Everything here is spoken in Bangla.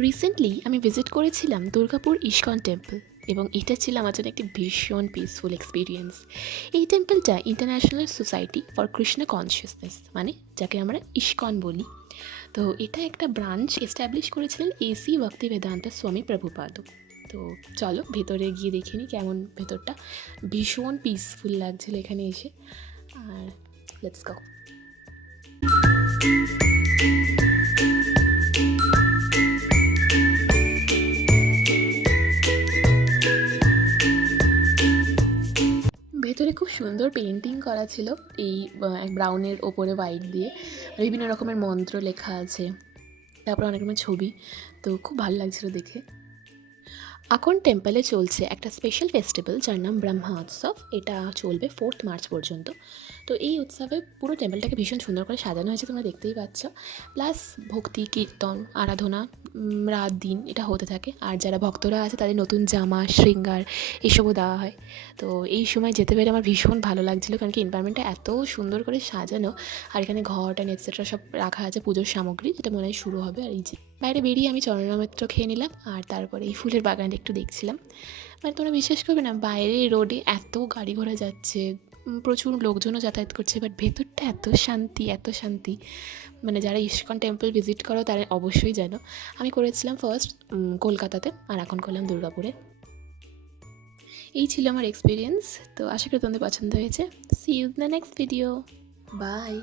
রিসেন্টলি আমি ভিজিট করেছিলাম দুর্গাপুর ইস্কন টেম্পল এবং এটা ছিল আমার জন্য একটি ভীষণ পিসফুল এক্সপিরিয়েন্স। এই টেম্পলটা international society for Krishna consciousness মানে যাকে আমরা ইস্কন বলি। তো এটা একটা ব্রাঞ্চ এস্টাবলিশ করেছিলেন এসি ভক্তি বেদান্ত স্বামী প্রভুপাদ। তো চলো ভেতরে গিয়ে দেখে নিই কেমন ভেতরটা। ভীষণ পিসফুল লাগছিল এখানে এসে। আর লেটস গো। ভেতরে খুব সুন্দর পেন্টিং করা ছিল এই ব্রাউনের ওপরে হোয়াইট দিয়ে বিভিন্ন রকমের মন্ত্র লেখা আছে, তারপর অনেক রকমের ছবি। তো খুব ভালো লাগছিল দেখে। এখন টেম্পলে চলছে একটা স্পেশাল ফেস্টিভ্যাল যার নাম ব্রহ্মা উৎসব। এটা চলবে 4 মার্চ পর্যন্ত। তো এই উৎসবে পুরো টেম্পলটাকে ভীষণ সুন্দর করে সাজানো হয়েছে, তোমরা দেখতেই পাচ্ছ। প্লাস ভক্তি কীর্তন আরাধনা রাত দিন এটা হতে থাকে। আর যারা ভক্তরা আছে তাদের নতুন জামা শৃঙ্গার এসবও দেওয়া হয়। তো এই সময় যেতে পেরে আমার ভীষণ ভালো লাগছিলো, কারণ কি এনভায়রনমেন্টটা এত সুন্দর করে সাজানো। আর এখানে ঘট অ্যান্ড এটসেট্রা সব রাখা আছে পুজোর সামগ্রী, যেটা মনে হয় শুরু হবে। আর এই যে বাইরে বেরিয়ে আমি চরণামৃত খেয়ে নিলাম, আর তারপরে এই ফুলের বাগানটা একটু দেখছিলাম। মানে তোমরা বিশ্বাস করবে না, বাইরে রোডে এত গাড়ি ঘোড়া যাচ্ছে, প্রচুর লোকজনও যাতায়াত করছে, বাট ভেতরটা এত শান্তি এত শান্তি। মানে যারা ইস্কন টেম্পল ভিজিট করো তারা অবশ্যই জানো। আমি করেছিলাম ফার্স্ট কলকাতাতে, আর এখন করলাম দুর্গাপুরে। এই ছিল আমার এক্সপিরিয়েন্স। তো আশা করি তোমাদের পছন্দ হয়েছে। See you in the next video. By.